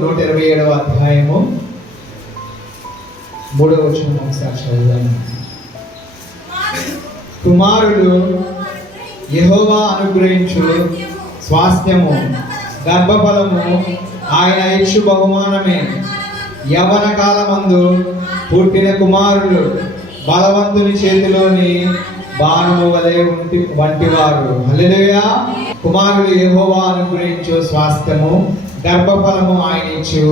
నూట ఇరవై ఏడవ అధ్యాయము మూడవ వచ్చిన ఒకసారి కుమారుడు యహోవా అనుగ్రహించు స్వాస్థ్యము గర్భఫలము ఆయన ఇచ్చు బహుమానమే. యవన కాలమందు పుట్టిన కుమారులు బలవంతుని చేతిలోని బాణము వలె ఉంటి వంటివారు. హల్లెలూయా. కుమారుడు యహోవా అనుగ్రహించు స్వాస్థ్యము గర్భఫలము ఆయన ఇచ్చు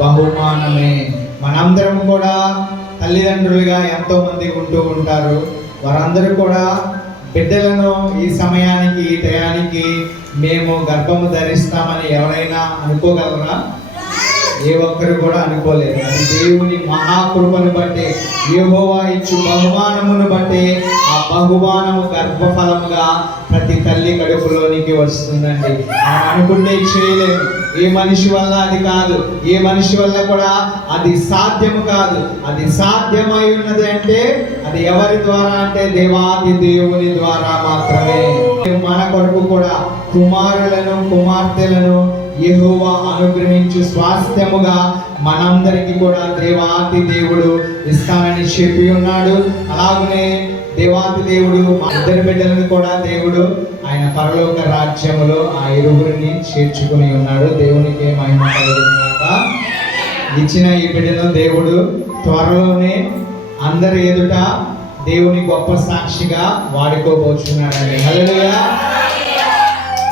బహుమానమే. మనందరం కూడా తల్లిదండ్రులుగా ఎంతో మంది ఉంటూ ఉంటారు. వారందరూ కూడా బిడ్డలను ఈ సమయానికి ఈ టయానికి మేము గర్భము ధరిస్తామని ఎవరైనా అనుకోగలరా? ఏ ఒక్కరు కూడా అనుకోలేదు. అది దేవుని మహాకృపను బట్టి యెహోవా ఇచ్చు బహుమానమును బట్టి ఆ బహుమానము గర్భఫలముగా ప్రతి తల్లి కడుపులోనికి వస్తుందండి. అనుకుంటే చేయలేము ఏ మనిషి వల్ల అది కాదు. ఏ మనిషి వల్ల కూడా అది సాధ్యము కాదు. అది సాధ్యమై ఉన్నది అంటే అది ఎవరి ద్వారా అంటే దేవాది దేవుని ద్వారా మాత్రమే. మన కొరకు కూడా కుమారులను కుమార్తెలను యహోవా అనుగ్రహించు స్వాస్థ్యముగా మనందరికీ కూడా దేవాతి దేవుడు ఇస్తానని చెప్పి ఉన్నాడు. అలాగనే దేవాతి దేవుడు మా ఇద్దరు బిడ్డలను కూడా దేవుడు ఆయన పరలోక రాజ్యములో ఆ ఇరువురిని చేర్చుకుని ఉన్నాడు. దేవునికి మహిమ ఇచ్చిన ఈ బిడ్డను దేవుడు త్వరలోనే అందరి ఎదుట దేవుని గొప్ప సాక్షిగా వాడుకోబోచున్నాడండి.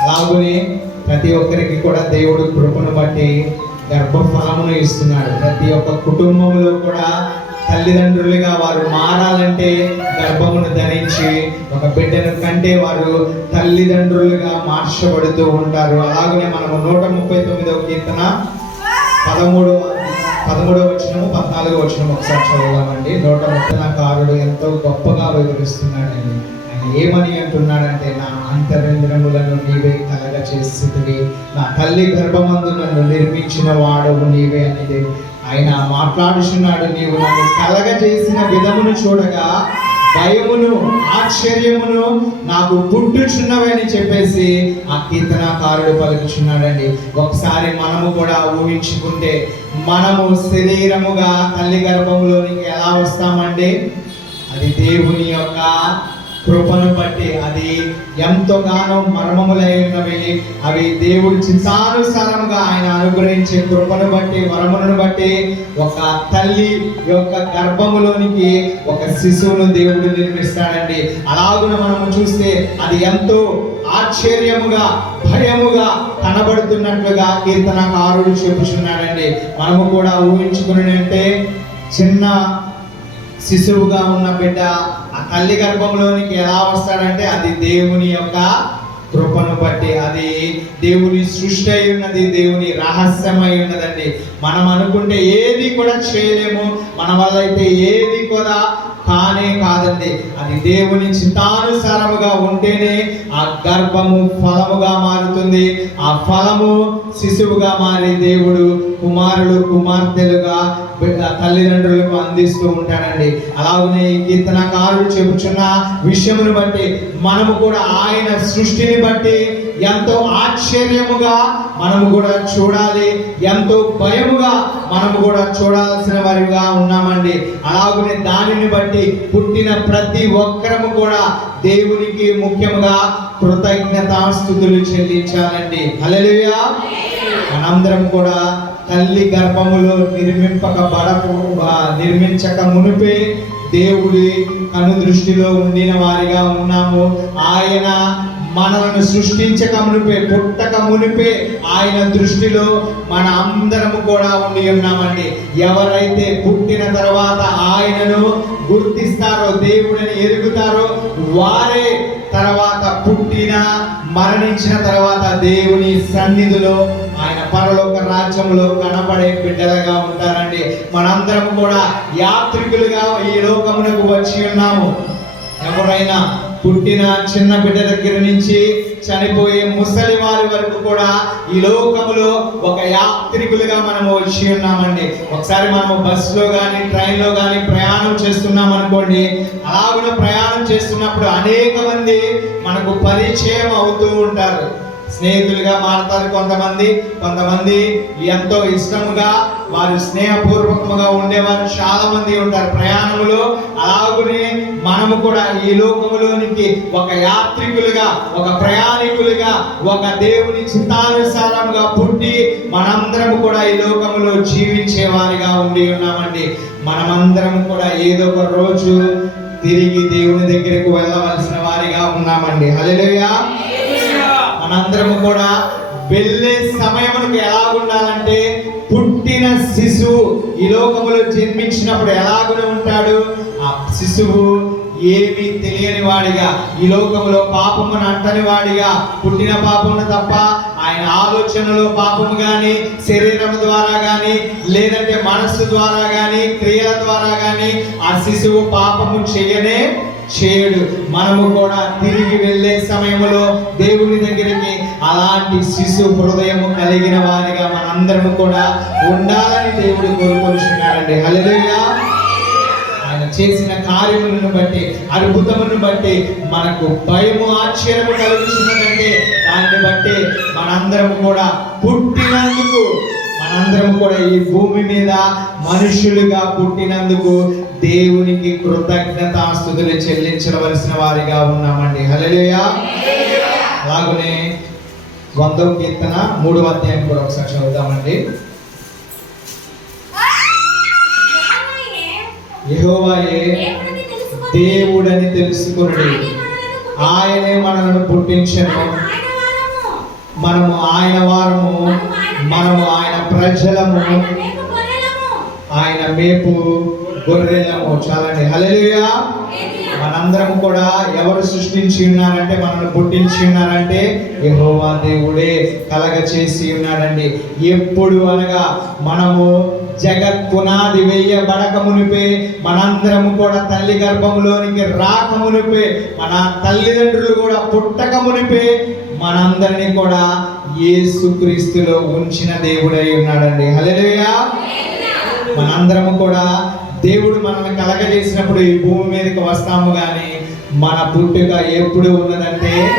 అలాగునే ప్రతి ఒక్కరికి కూడా దేవుడు కృపను బట్టి గర్భఫలమును ఇస్తున్నాడు. ప్రతి ఒక్క కుటుంబంలో కూడా తల్లిదండ్రులుగా వారు మారాలంటే గర్భమును ధరించి ఒక బిడ్డను కంటే వారు తల్లిదండ్రులుగా మార్చబడుతూ ఉంటారు. అలాగనే మనము నూట ముప్పై తొమ్మిదవ కీర్తన పదమూడు పదమూడవ వచనము పద్నాలుగో వచనం ఒకసారి చదవాలండి నూట ముప్పై కారుడు ఎంతో గొప్పగా వివరిస్తున్నాడండి. ఏమని అంటున్నాడంటే నా అంతరంద్రములను నీవే కలగ చేస్తుంది నా తల్లి గర్భమందు నన్ను నిర్మించిన వాడవు నీవే అనేది. ఆయన మాట్లాడుచున్నాడు నీవు నన్ను కలగ చేసిన విధమును చూడగా భయమును ఆశ్చర్యమును నాకు పుట్టుచున్నవని చెప్పేసి ఆ కీర్తనాకారుడు పలుకుచున్నాడండి. ఒకసారి మనము కూడా ఊహించుకుంటే మనము శరీరముగా తల్లి గర్భంలోనికి ఎలా వస్తామండి? అది దేవుని యొక్క కృపను బట్టి అది ఎంతగానో మర్మములై అవి దేవుడి చిత్తానుసారముగా ఆయన అనుగ్రహించే కృపను బట్టి వరములను బట్టి ఒక తల్లి యొక్క గర్భములోనికి ఒక శిశువును దేవుడు నిర్మిస్తాడండి. అలాగున మనము చూస్తే అది ఎంతో ఆశ్చర్యముగా భయముగా కనబడుతున్నట్లుగా కీర్తనకారుడు చెబుతున్నాడండి మనము కూడా ఊహించుకుని అంటే చిన్న శిశువుగా ఉన్న బిడ్డ ఆ తల్లి గర్భంలోనికి ఎలా వస్తాడంటే అది దేవుని యొక్క కృపను బట్టి అది దేవుని సృష్టి అయి ఉన్నది దేవుని రహస్యమై ఉన్నదండి. మనం అనుకుంటే ఏది కూడా చేయలేము. మన వల్ల అయితే ఏది కూడా కానే కాదండి. అది దేవుని చిత్తానుసారముగా ఉంటేనే ఆ గర్భము ఫలముగా మారుతుంది. ఆ ఫలము శిశువుగా మారి దేవుడు కుమారుడు కుమార్తెలుగా తల్లిదండ్రులకు అందిస్తూ ఉంటాడండి. అలాగనే కీర్తనకారుడు చెబుతున్న విషయమును బట్టి మనము కూడా ఆయన సృష్టిని బట్టి ఎంతో ఆశ్చర్యముగా మనము కూడా చూడాలి. ఎంతో భయముగా మనము కూడా చూడాల్సిన వారిగా ఉన్నామండి. అలాగనే దానిని బట్టి పుట్టిన ప్రతి ఒక్కరము కూడా దేవునికి ముఖ్యముగా కృతజ్ఞతాస్థుతులు చెల్లించాలండి. అలలుయా మనందరం కూడా తల్లి గర్భములో నిర్మింపక బడకు నిర్మించక మునిపే దేవుడి కను దృష్టిలో ఉండిన వారిగా ఉన్నాము. ఆయన మనలను సృష్టించక మునిపే పుట్టక మునిపే ఆయన దృష్టిలో మన అందరము కూడా ఉండి ఉన్నామండి. ఎవరైతే పుట్టిన తర్వాత ఆయనను గుర్తిస్తారో దేవుడిని ఎరుగుతారో వారే తర్వాత పుట్టిన మరణించిన తర్వాత దేవుని సన్నిధిలో ఆయన పరలోక రాజ్యంలో కనబడే బిడ్డలుగా ఉంటారండి. మనందరం కూడా యాత్రికులుగా ఈ లోకమునకు వచ్చి ఉన్నాము. ఎవరైనా పుట్టిన చిన్న బిడ్డ దగ్గర నుంచి చనిపోయే ముసలి వారి వరకు కూడా ఈ లోకములో ఒక యాత్రికులుగా మనము వచ్చి ఉన్నామండి. ఒకసారి మనము బస్సులో కానీ ట్రైన్లో కానీ ప్రయాణం చేస్తున్నాం అనుకోండి అలాగున ప్రయాణం చేస్తున్నప్పుడు అనేక మంది మనకు పరిచయం అవుతూ ఉంటారు. స్నేహితులుగా మారతారు కొంతమంది. కొంతమంది ఎంతో ఇష్టముగా వారు స్నేహపూర్వకముగా ఉండేవారు. చాలా మంది ఉంటారు ప్రయాణములో. అలాగనే మనము కూడా ఈ లోకములోనికి ఒక యాత్రికులుగా ఒక ప్రయాణికులుగా ఒక దేవుని చిత్తానుసారంగా పుట్టి మనందరం కూడా ఈ లోకములో జీవించేవారిగా ఉండి ఉన్నామండి. మనమందరం కూడా ఏదో ఒక రోజు తిరిగి దేవుని దగ్గరకు వెళ్ళవలసిన వారిగా ఉన్నామండి. హలో మనందరము కూడా వెళ్ళే సమయమునకు ఎలా ఉండాలంటే పుట్టిన శిశువు ఈ లోకములో జన్మించినప్పుడు ఎలాగునే ఉంటాడు? ఆ శిశువు ఏమీ తెలియని వాడిగా ఈ లోకములో పాపమును అంటని వాడిగా పుట్టిన పాపమును తప్ప ఆయన ఆలోచనలో పాపము కానీ శరీరం ద్వారా కానీ లేదంటే మనస్సు ద్వారా కానీ క్రియల ద్వారా కానీ ఆ శిశువు పాపము చేయనే చేయడు. మనము కూడా తిరిగి వెళ్ళే సమయంలో దేవుని దగ్గరికి అలాంటి శిశు హృదయం కలిగిన వారిగా మనందరము కూడా ఉండాలని దేవుడు కోరుకొనిచున్నాడండి. హల్లెలూయా. ఆయన చేసిన కార్యములను బట్టి అద్భుతములను బట్టి మనకు భయము ఆశ్చర్యము కలుగుతున్నదంటే దాన్ని బట్టి మనందరం కూడా పుట్టినందుకు మనందరం కూడా ఈ భూమి మీద మనుషులుగా పుట్టినందుకు దేవునికి కృతజ్ఞతాస్తుతులు చెల్లించవలసిన వారిగా ఉన్నామండి. హల్లెలూయా. అలాగనే వందో కీర్తన మూడవ అధ్యాయం కూడా ఒకసారి చదువుదామండి. యెహోవాయే దేవుడని తెలుసుకుని ఆయనే మనలను పుట్టించను. మనము ఆయన వారము మనము ఆయన ప్రజలము. ఆయన మేపు గొర్రెలను చాలండి. హలలుయా మనందరం కూడా ఎవరు సృష్టించి ఉన్నారంటే మనల్ని పుట్టించి ఉన్నారంటే యహోవా దేవుడే. కలగ చేసి ఉన్నాడండి. ఎప్పుడు అనగా మనము జగత్ పునాది వేయబడక మునిపే మనందరము కూడా తల్లి గర్భంలోనికి రాక మునిపే మన తల్లిదండ్రులు కూడా పుట్టక మునిపే మనందరినీ కూడా ఏసుక్రీస్తులో ఉంచిన దేవుడై ఉన్నాడండి. హల్లెలూయా. మనందరము కూడా దేవుడు మనల్ని కలగజేసినప్పుడు ఈ భూమి మీదకి వస్తాము కానీ మన పుట్టుక ఎప్పుడు ఉన్నదంటే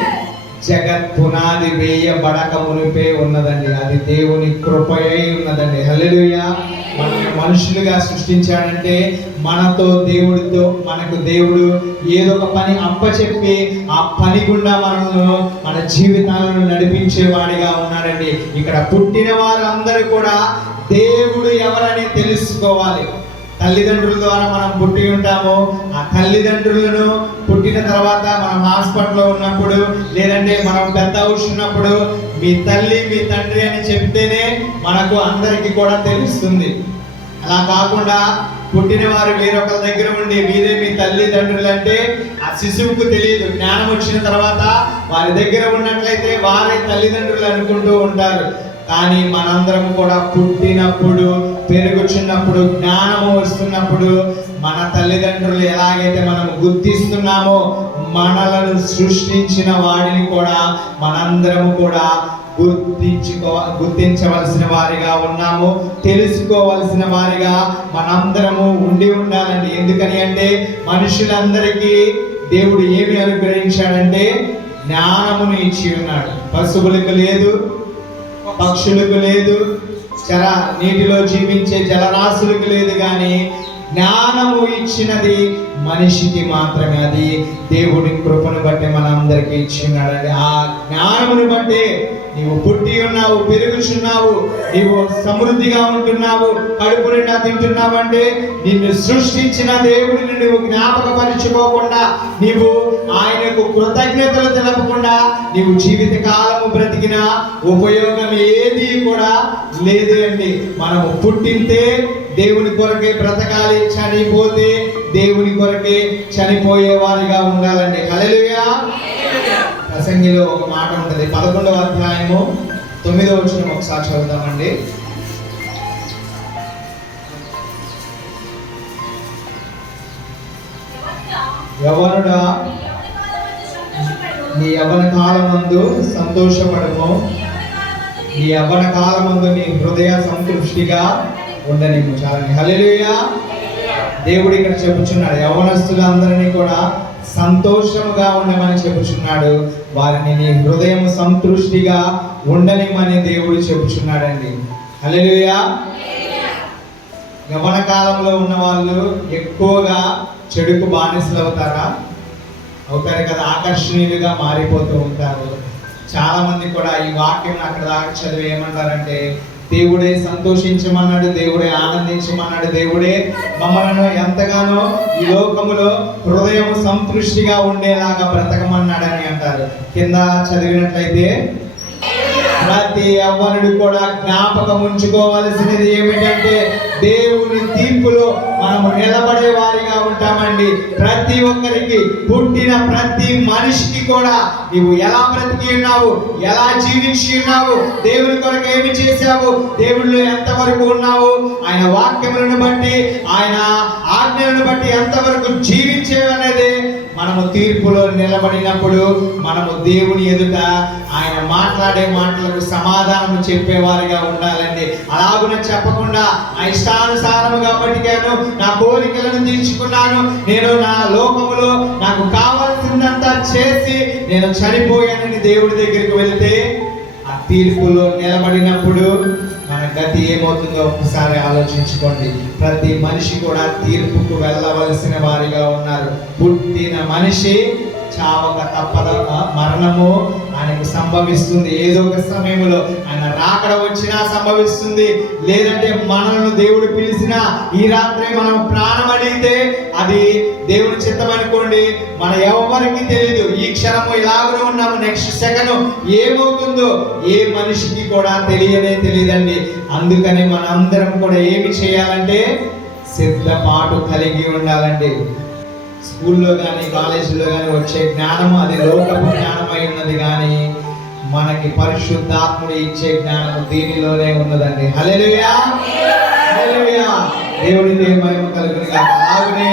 జగత్ పునాది వేయబడక మునిపే ఉన్నదండి. అది దేవుని కృపయై ఉన్నదండి. హల్లెలూయా. మనల్ని మనుషులుగా సృష్టించాడంటే మనతో దేవుడితో మనకు దేవుడు ఏదో ఒక పని అప్పచెప్పి ఆ పని గుండా మనల్ని మన జీవితాలను నడిపించేవాడిగా ఉన్నాడండి. ఇక్కడ పుట్టిన వారందరూ కూడా దేవుడు ఎవరని తెలుసుకోవాలి. తల్లిదండ్రుల ద్వారా మనం పుట్టి ఉంటాము. ఆ తల్లిదండ్రులను పుట్టిన తర్వాత మనం హాస్పిటల్లో ఉన్నప్పుడు లేదంటే మనం పెద్ద ఉన్నప్పుడు మీ తల్లి మీ తండ్రి అని చెప్తేనే మనకు అందరికీ కూడా తెలుస్తుంది. అలా కాకుండా పుట్టిన వారు వేరొకరి దగ్గర ఉండి మీరే మీ తల్లిదండ్రులు అంటే ఆ శిశువుకు తెలియదు. జ్ఞానం వచ్చిన తర్వాత వారి దగ్గర ఉన్నట్లయితే వారే తల్లిదండ్రులు అనుకుంటూ ఉంటారు. కానీ మనందరం కూడా పుట్టినప్పుడు పెరుగుచున్నప్పుడు జ్ఞానము వస్తున్నప్పుడు మన తల్లిదండ్రులు ఎలాగైతే మనం గుర్తిస్తున్నామో మనలను సృష్టించిన వాడిని కూడా మనందరం కూడా గుర్తించుకో గుర్తించవలసిన వారిగా ఉన్నాము. తెలుసుకోవలసిన వారిగా మనందరము ఉండి ఉండాలండి. ఎందుకని అంటే మనుషులందరికీ దేవుడు ఏమి అనుగ్రహించాడంటే జ్ఞానమును ఇచ్చి ఉన్నాడు. పశువులకు లేదు పక్షులకు లేదు చర నీటిలో జీవించే జలరాశులకు లేదు కానీ జ్ఞానము ఇచ్చినది మనిషికి మాత్రమే. అది దేవుడి కృపను బట్టి మనందరికీ ఇచ్చినాడండి. ఆ జ్ఞానముని బట్టి నీవు పుట్టి ఉన్నావు పెరుగుచున్నావు నీవు సమృద్ధిగా ఉంటున్నావు కడుపు నిండా తింటున్నావు అంటే నిన్ను సృష్టించిన దేవుడిని నువ్వు జ్ఞాపకపరచుకోకుండా నీవు ఆయనకు కృతజ్ఞతలు తెలపకుండా నీవు జీవిత కాలము బ్రతికిన ఉపయోగం ఏది కూడా లేదు అండి. మనము పుట్టింతే దేవుని కొరకే బ్రతకాలి చనిపోతే దేవుని కొరకే చనిపోయే వారిగా ఉండాలండి. కలలుగా ప్రసంగిలో ఒక మాట ఉంటుంది. పదకొండవ అధ్యాయము తొమ్మిదవ వచ్చిన ఒకసారి చదువుతామండి ఎవరుడా? నీ యవన కాలమందు సంతోషపడము. నీ యవన కాలమందు నీ హృదయ సంతృష్టిగా ఉండని చాలని హలిలుయా దేవుడు ఇక్కడ చెప్పుచున్నాడు. యవనస్తులందరినీ కూడా సంతోషముగా ఉండమని చెప్పుచున్నాడు. వారిని నీ హృదయం సంతృష్టిగా ఉండనిమని దేవుడు చెబుతున్నాడండి హల్లెలూయా. యవన కాలంలో ఉన్న వాళ్ళు ఎక్కువగా చెడుకు బానిసలు అవుతారా? అవుతారు కదా ఆకర్షణీయులుగా మారిపోతూ ఉంటారు. చాలా మంది కూడా ఈ వాక్యం అక్కడ దాకా చదివి ఏమంటారంటే దేవుడే సంతోషించమన్నాడు దేవుడే ఆనందించమన్నాడు దేవుడే మమ్మల్ని ఎంతగానో ఈ లోకములో హృదయం సంతృష్టిగా ఉండేలాగా బ్రతకమన్నాడని అంటారు. కింద చదివినట్లయితే ప్రతి యవ్వనుడు కూడా జ్ఞాపకం ఉంచుకోవలసినది ఏమిటంటే దేవుని తీర్పులో మనము నిలబడే వారిగా ఉంటామండి. ప్రతి ఒక్కరికి పుట్టిన ప్రతి మనిషికి కూడా నీవు ఎలా బ్రతికి ఉన్నావు ఎలా జీవించి ఉన్నావు దేవుని కొరకు ఏమి చేశావు దేవుళ్ళు ఎంతవరకు ఉన్నావు ఆయన వాక్యములను బట్టి ఆయన ఆజ్ఞలను బట్టి ఎంతవరకు జీవించేవి అనేది మనము తీర్పులో నిలబడినప్పుడు మనము దేవుని ఎదుట ఆయన మాట్లాడే మాటలకు సమాధానం చెప్పేవారిగా ఉండాలండి. అలాగున చెప్పకుండా నా ఇష్టానుసారముగా బతికాను నా కోరికలను తీర్చుకున్నాను. నేను నా లోకములో నాకు కావాల్సిందంతా చేసి నేను చనిపోయానని దేవుడి దగ్గరికి వెళ్తే ఆ తీర్పులో నిలబడినప్పుడు గతి ఏమవుతుందో ఒకసారి ఆలోచించుకోండి. ప్రతి మనిషి కూడా తీర్పుకు వెళ్ళవలసిన వారిగా ఉన్నారు. పుట్టిన మనిషి చావక తప్పద మరణము ఆయనకు సంభవిస్తుంది. ఏదో ఒక సమయంలో ఆయన రాకడ వచ్చినా సంభవిస్తుంది. లేదంటే మనల్ని దేవుడు పిలిచినా ఈ రాత్రి మనం ప్రాణం అడిగితే అది దేవుని చిత్తం అనుకోండి. మన ఎవరికి తెలియదు ఈ క్షణము ఎలాగో ఉన్నాము. నెక్స్ట్ సెకండ్ ఏమవుతుందో ఏ మనిషికి కూడా తెలియనే తెలియదండి. అందుకని మనందరం కూడా ఏమి చేయాలంటే సిద్ధపాటు కలిగి ఉండాలండి. స్కూల్లో కానీ కాలేజీలో కానీ వచ్చే జ్ఞానము అది లోకపు జ్ఞానమై ఉన్నది కానీ మనకి పరిశుద్ధాత్ముడు ఇచ్చే జ్ఞానం దీనిలోనే ఉన్నదండి. Hallelujah hallelujah! దేవుడికి మహిమ అలాగనే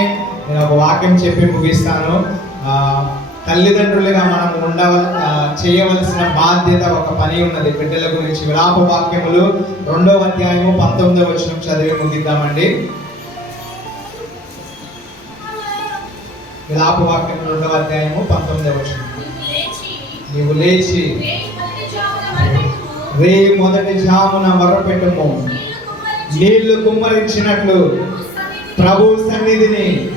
నేను ఒక వాక్యం చెప్పి ముగిస్తాను. తల్లిదండ్రులుగా మనం ఉండవ చేయవలసిన బాధ్యత ఒక పని ఉన్నది. బిడ్డల గురించి విలాప వాక్యములు రెండవ అధ్యాయము పంతొమ్మిదవ వచనం చదివి ముగిద్దామండి. విలాప వాక్యం రెండవ అధ్యాయము పంతొమ్మిదవ వచనం. నీవు లేచి రే మొదటి జామున మొర్రపెట్టుము నీళ్ళు కుమ్మరించినట్లు. ప్రభు సన్నిధిని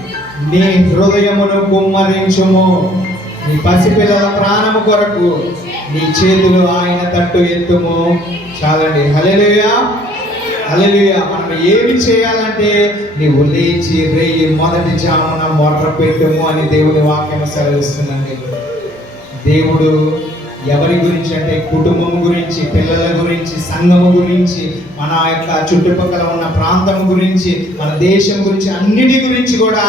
నీ హృదయమును కుమ్మరించుము. నీ పసిపిల్లల ప్రాణము కొరకు నీ చేతులు ఆయన తట్టు ఎత్తుము. చాలండి. హల్లెలూయా. హల్లెలూయా. మనం ఏమి చేయాలంటే నీవు లేచి రేయి మొదటి జామున మొర్ర పెట్టము అని దేవుని వాక్యం సెలవిస్తుందండి. దేవుడు ఎవరి గురించి అంటే కుటుంబం గురించి పిల్లల గురించి సంఘము గురించి మన యొక్క చుట్టుపక్కల ఉన్న ప్రాంతం గురించి మన దేశం గురించి అన్నిటి గురించి కూడా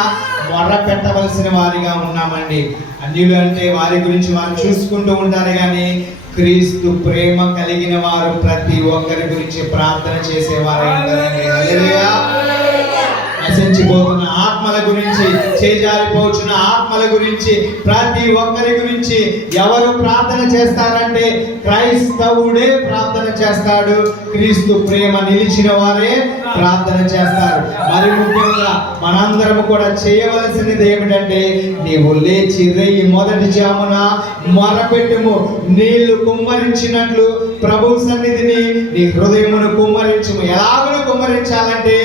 మొర్ర పెట్టవలసిన వారిగా ఉన్నామండి. అన్యులు అంటే వారి గురించి వారు చూసుకుంటూ ఉంటారు కానీ క్రీస్తు ప్రేమ కలిగిన వారు ప్రతి ఒక్కరి గురించి ప్రార్థన చేసేవారై నశించిపోతున్న ఆత్మల గురించి చేజారిపోచున్న ఆత్మల గురించి ప్రతి ఒక్కరి గురించి ఎవరు ప్రార్థన చేస్తారంటే క్రైస్తవుడే ప్రార్థన చేస్తాడు. క్రీస్తు ప్రేమ నిలిచిన వారే ప్రార్థన చేస్తారు. మరి ముఖ్యంగా మనందరం కూడా చేయవలసినది ఏమిటంటే నీవు లేచి రేయి మొదటి జామున మొరపెట్టుము. నీళ్ళు కుమ్మరించినట్లు ప్రభు సన్నిధిని నీ హృదయమును కుమ్మరించము. ఎలాగో కుమ్మరించాలంటే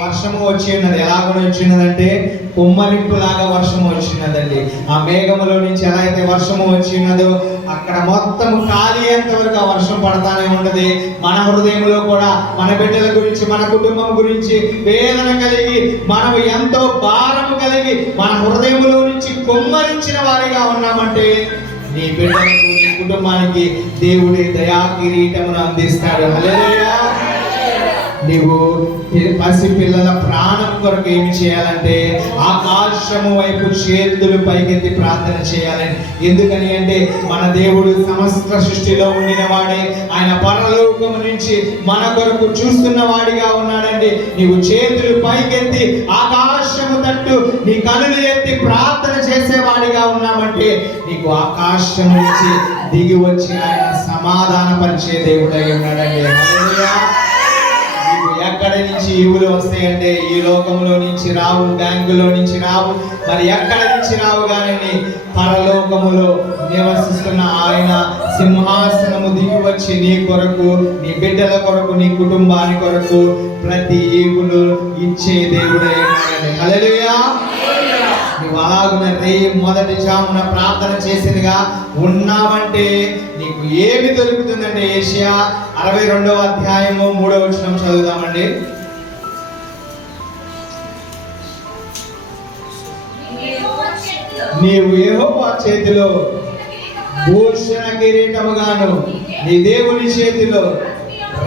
వర్షము వచ్చి ఉన్నది ఎలాగో వచ్చినదంటే కుమ్మరింపు లాగా వర్షము వచ్చినదండి ఆ మేఘములో నుంచి ఎలా అయితే వర్షము వచ్చి ఉన్నదో అక్కడ మొత్తం ఖాళీ అయ్యేంత వరకు ఆ వర్షం పడతానే ఉంటది. మన హృదయంలో కూడా మన బిడ్డల గురించి మన కుటుంబం గురించి వేదన కలిగి మనము ఎంతో భారము కలిగి మన హృదయంలో నుంచి కుమ్మరించిన వారిగా ఉన్నామంటే నీ బిడ్డలకు నీ కుటుంబానికి దేవుడి దయా కిరీటమును అందిస్తాడు. హల్లెలూయా! నీవు పసి పిల్లల ప్రాణం కొరకు ఏమి చేయాలంటే ఆకాశము వైపు చేతులు పైకెత్తి ప్రార్థన చేయాలని. ఎందుకని అంటే మన దేవుడు సమస్త సృష్టిలో ఉండిన వాడే. ఆయన పరలోకం నుంచి మన కొరకు చూస్తున్న వాడిగా ఉన్నాడండి. నీవు చేతులు పైకెత్తి ఆకాశము తట్టు నీ కనులు ఎత్తి ప్రార్థన చేసేవాడిగా ఉన్నామంటే నీకు ఆకాశం నుంచి దిగి వచ్చి ఆయన సమాధాన పరిచే దేవుడై ఉన్నాడండి. ఎక్కడ ఎక్కడి నుంచి ఈవులు వస్తాయంటే ఈ లోకంలో నుంచి రావు బ్యాంకులో నుంచి రావు మరి ఎక్కడి నుంచి రావు కానీ పరలోకములో నివసిస్తున్న ఆయన సింహాసనము దిగి వచ్చి నీ కొరకు నీ బిడ్డల కొరకు నీ కుటుంబాని కొరకు ప్రతి ఈవులు ఇచ్చే దేవుడే హల్లెలూయా! నువ్వు అలాగున మొదటి జామున ప్రార్థన చేసినగా ఉన్నావంటే నీకు ఏమి దొరుకుతుందంటే ఏషియా అరవై రెండవ అధ్యాయము మూడవ వచనం చదువుదామండి. నీవు ఏహో చేతిలో భూషణ కిరీటముగాను నీ దేవుని చేతిలో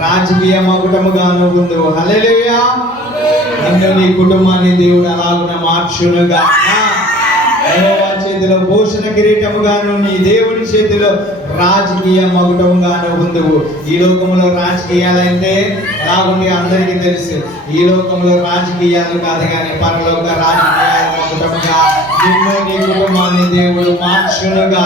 రాజకీయ మగుటముగాను ఉండు. హల్లెలూయా. నిన్ను కుటుంబాన్ని దేవుడు అలాగున మార్చునుగా చేతిలో భూషణ కిరీటముగాను నీ దేవుని చేతిలో రాజకీయ మగుటముగాను ఉందువు. ఈ లోకంలో రాజకీయాలంటే రాగుండి అందరికీ తెలుసు. ఈ లోకంలో రాజకీయాలు కాదు కానీ పరలోక రాజకీయాలు మగుటముగా నిన్ను నీ కుటుంబాన్ని దేవుడు మార్చునుగా